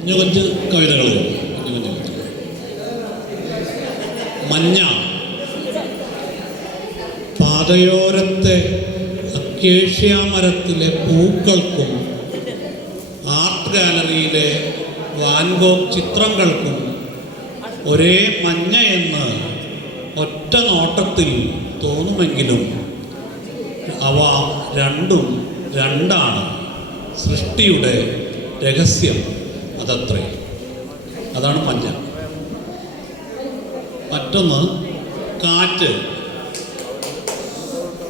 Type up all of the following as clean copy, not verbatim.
കുഞ്ഞു കൊച്ചു കവിതകൾ. മഞ്ഞ. പാതയോരത്തെ അക്കേഷ്യാമരത്തിലെ പൂക്കൾക്കും ആർട്ട് ഗാലറിയിലെ വാൻഗോഗ് ചിത്രങ്ങൾക്കും ഒരേ മഞ്ഞയെന്ന് ഒറ്റ നോട്ടത്തിൽ തോന്നുമെങ്കിലും അവ രണ്ടും രണ്ടാണ്. സൃഷ്ടിയുടെ രഹസ്യം അതത്രേ. അതാണ് മഞ്ഞ. മറ്റൊന്ന് കാറ്റ്.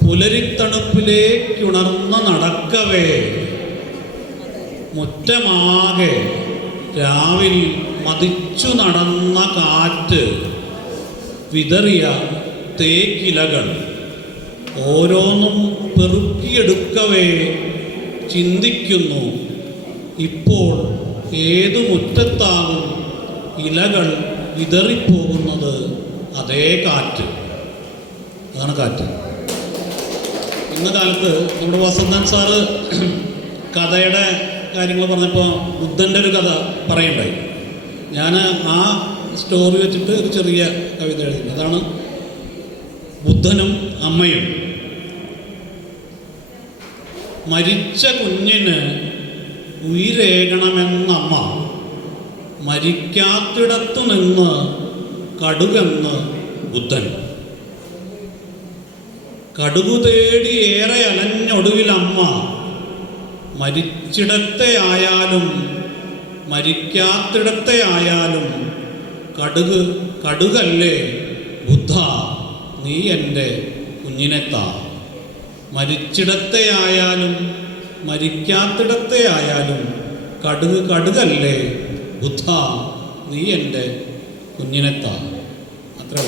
പുലരിത്തണുപ്പിലേക്കുണർന്ന നടക്കവേ മുറ്റമാകെ രാവിൽ മതിച്ചു നടന്ന കാറ്റ് വിതറിയ തേക്കിലകൾ ഓരോന്നും പെറുക്കിയെടുക്കവേ ചിന്തിക്കുന്നു, ഇപ്പോൾ ഏതു മുറ്റത്താകും ഇലകൾ വിതറിപ്പോകുന്നത്? അതേ കാറ്റ്. അതാണ് കാറ്റ്. ഇന്ന കാലത്ത് നമ്മുടെ വസന്തൻ സാറ് കഥയുടെ കാര്യങ്ങൾ പറഞ്ഞപ്പോൾ ബുദ്ധൻ്റെ ഒരു കഥ പറയുണ്ടായി. ഞാൻ ആ സ്റ്റോറി വെച്ചിട്ട് ഒരു ചെറിയ കവിത എഴുതി. അതാണ് ബുദ്ധനും അമ്മയും. മരിച്ച കുഞ്ഞിന് ഉയിരേകണമെന്നമ്മ, മരിക്കാത്തിടത്തു നിന്ന് കടുകെന്ന് ബുദ്ധൻ. കടുകു തേടി ഏറെ അലഞ്ഞൊടുവിലമ്മ, മരിച്ചിടത്തെ ആയാലും മരിക്കാത്തിടത്തെ ആയാലും കടുകല്ലേ ബുദ്ധ, നീ എൻ്റെ കുഞ്ഞിനെത്താ. മരിച്ചിടത്തെ ആയാലും മരിക്കാത്തിടത്തെ ആയാലും കടുകല്ലേ ബുദ്ധ, നീ എൻ്റെ കുഞ്ഞിനെത്താ. അത്രേ.